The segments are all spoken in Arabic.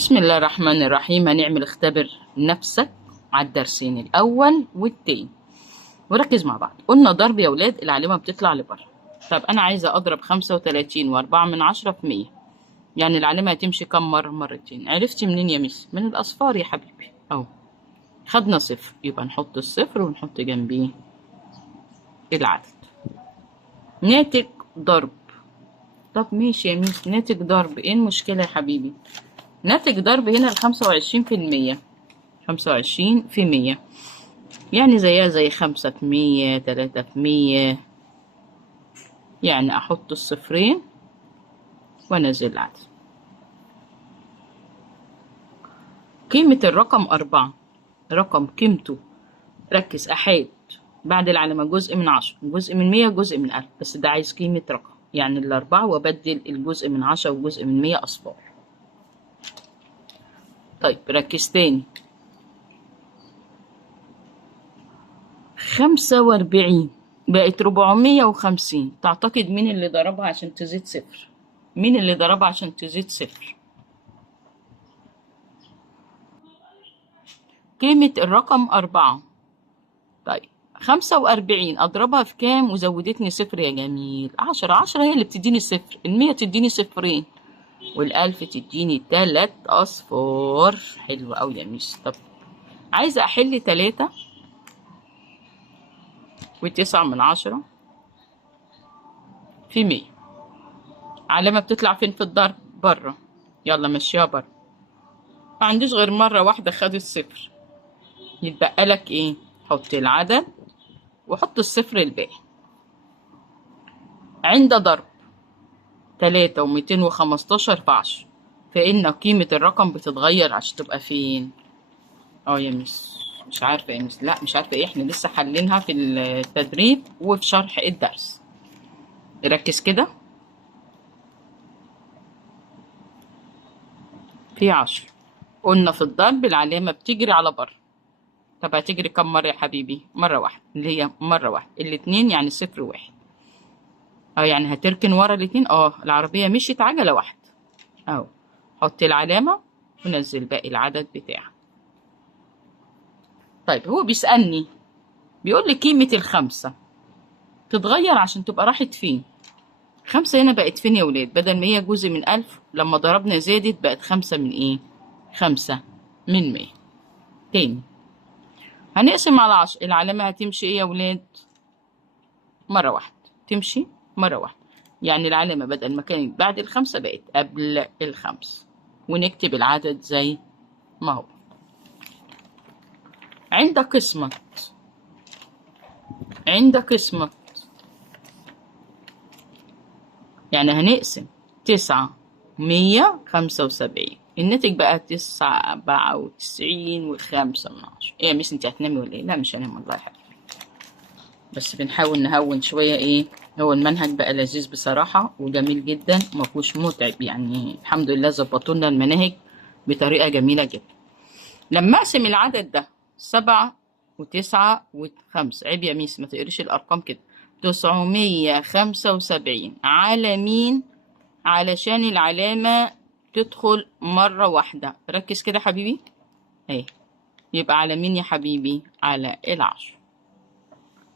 بسم الله الرحمن الرحيم. هنعمل اختبر نفسك على الدرسين الأول والتاني وركز مع بعض. قلنا ضرب يا ولاد العلامة بتطلع لبره. طب أنا عايزة أضرب 35.4 في 100، يعني العلامة هتمشي كم مرة؟ مرتين. عرفتي منين يا ميس؟ من الأصفار يا حبيبي. أهو خدنا صفر، يبقى نحط الصفر ونحط جنبيه العدد. ناتج ضرب. طب ماشي يا ميس، ناتج ضرب ايه المشكلة يا حبيبي؟ ناتج ضرب هنا ال25%. 25%، يعني زيها زي 5%، 3%. يعني أحط الصفرين وأنزل العدد. قيمة الرقم 4. رقم قيمته، ركز، أحاد بعد العلامة جزء من 10، جزء من 100، جزء من 1000، بس ده عايز قيمة رقم، يعني الأربعة وأبدل الجزء من 10 والجزء من 100 أصفار. طيب ركز تاني. 45 بقت 450. تعتقد مين اللي ضربها عشان تزيد صفر؟ مين اللي ضربها عشان تزيد صفر؟ قيمة الرقم 4. طيب 45 أضربها في كام وزودتني صفر يا جميل؟ 10. 10 هي اللي بتديني صفر، 100 تديني صفرين، 1000 تديني 3 أصفار. حلو أوي يا ميس. طب عايزة أحل 3.9 في 100. علامة بتطلع فين في الضرب؟ بره. يلا مشيها بره. ما عنديش غير مرة واحدة خدت صفر. يتبقى لك إيه؟ حط العدد وحط الصفر الباقي. عند ضرب 3.215 في 10، فإن قيمة الرقم بتتغير عشان تبقى فين؟ يا مس مش عارفة يا مس. لا مش عارفة ايه، احنا لسه حلينها في التدريب وفي شرح الدرس. ركز كده. في 10 قلنا في الضرب العلامة بتجري على بره. طب هتجري كم مرة يا حبيبي؟ مرة واحدة، اللي هي مرة واحدة. الاتنين يعني 0 1. يعني هتركن ورا الاتنين. العربية مشيت عجلة واحدة. اهو حط العلامة ونزل باقي العدد بتاعك. طيب هو بيسألني، بيقول لي قيمة الخمسة تتغير عشان تبقى راحت فين؟ 5 هنا بقت فين يا ولاد؟ بدل ما هي جزء من 1000 لما ضربنا زادت بقت 5 من ايه؟ 5 من 100. تاني هنقسم على 10. العلامة هتمشي ايه يا ولاد؟ مرة واحدة. تمشي مرة واحدة، يعني العلامة بدل ما كانت بعد الخمسة بقت قبل الخمس. ونكتب العدد زي ما هو. عند قسمة. عند قسمة يعني هنقسم 975. الناتج بقى 97.5. ايه يا ميس انت هتنامي ولا ايه؟ لا مش هنام والله يا حبيبي، بس بنحاول نهون شوية. ايه هو المنهج بقى لذيذ بصراحة وجميل جدا، مفهوش متعب، يعني الحمد لله ظبطوا لنا المناهج بطريقة جميلة جدا. لما اقسم العدد ده 7 و9 و5، عيب يا ميس ما تقريش الارقام كده. 975 على مين؟ علشان العلامة تدخل مرة واحدة. ركز كده حبيبي اهي. يبقى على مين يا حبيبي؟ على 10.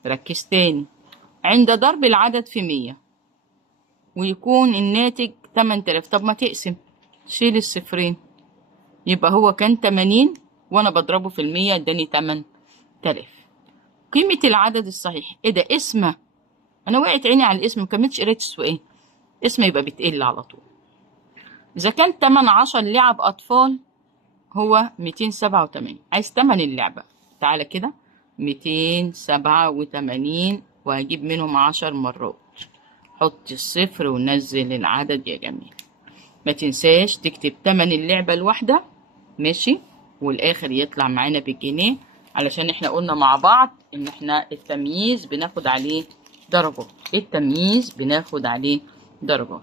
ركز تاني. عند ضرب العدد في 100 ويكون الناتج 8000. طب ما تقسم، شيل الصفرين، يبقى هو كان 80 وانا بضربه في 100 اداني 8000. قيمة العدد الصحيح ايه ده؟ اسمه. انا وقعت عيني على الاسم، مكملتش قريت السؤال. اسمه يبقى بتقل على طول. اذا كان 18 لعب اطفال هو 287. عايز تمن اللعبة. تعالى كده 287 وهجيب منهم 10 مرات. حط الصفر ونزل العدد يا جميل. ما تنساش تكتب تمن اللعبة الواحدة، ماشي، والاخر يطلع معانا بالجنيه، علشان احنا قلنا مع بعض ان احنا التمييز بناخد عليه درجات. التمييز بناخد عليه درجات.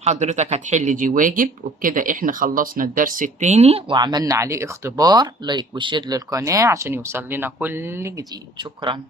حضرتك هتحل دي واجب. وبكده احنا خلصنا الدرس التاني وعملنا عليه اختبار. لايك وشير للقناة عشان يوصل لنا كل جديد. شكرا.